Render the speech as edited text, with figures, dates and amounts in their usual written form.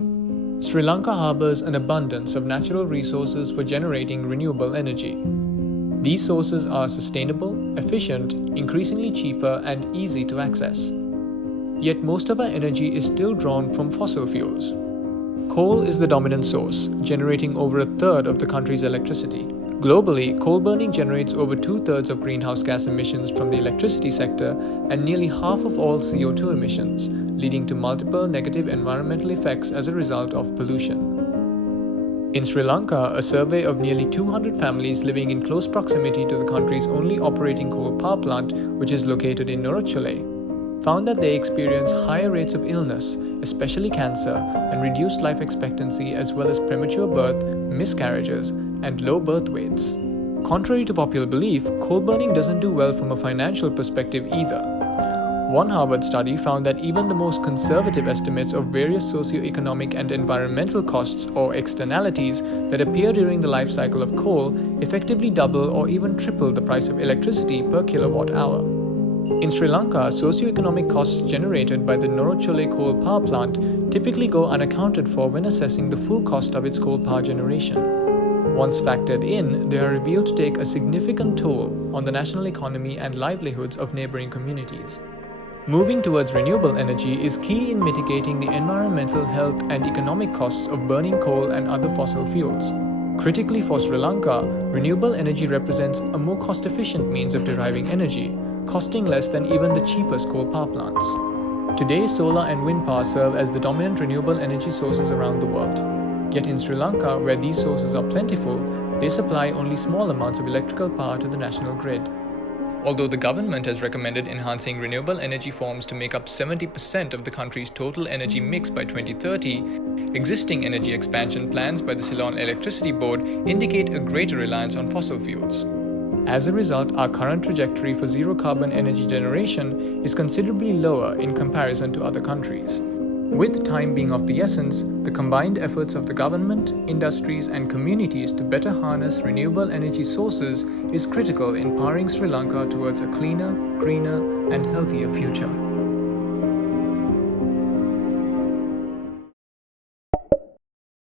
Sri Lanka harbors an abundance of natural resources for generating renewable energy. These sources are sustainable, efficient, increasingly cheaper, and easy to access. Yet most of our energy is still drawn from fossil fuels. Coal is the dominant source, generating over a third of the country's electricity. Globally, coal burning generates over 2/3 of greenhouse gas emissions from the electricity sector and nearly half of all CO2 emissions, leading to multiple negative environmental effects as a result of pollution. In Sri Lanka, a survey of nearly 200 families living in close proximity to the country's only operating coal power plant, which is located in Renewable, found that they experience higher rates of illness, especially cancer, and reduced life expectancy as well as premature birth, miscarriages, and low birth weights. Contrary to popular belief, coal burning doesn't do well from a financial perspective either. One Harvard study found that even the most conservative estimates of various socio-economic and environmental costs or externalities that appear during the life cycle of coal effectively double or even triple the price of electricity per kilowatt hour. In Sri Lanka, socio-economic costs generated by the Norachole coal power plant typically go unaccounted for when assessing the full cost of its coal power generation. Once factored in, they are revealed to take a significant toll on the national economy and livelihoods of neighboring communities. Moving towards renewable energy is key in mitigating the environmental, health, and economic costs of burning coal and other fossil fuels. Critically for Sri Lanka, renewable energy represents a more cost-efficient means of deriving energy, costing less than even the cheapest coal power plants. Today, solar and wind power serve as the dominant renewable energy sources around the world. Yet in Sri Lanka, where these sources are plentiful, they supply only small amounts of electrical power to the national grid. Although the government has recommended enhancing renewable energy forms to make up 70% of the country's total energy mix by 2030, existing energy expansion plans by the Ceylon Electricity Board indicate a greater reliance on fossil fuels. As a result, our current trajectory for zero-carbon energy generation is considerably lower in comparison to other countries. With time being of the essence, the combined efforts of the government, industries, and communities to better harness renewable energy sources is critical in powering Sri Lanka towards a cleaner, greener, and healthier future.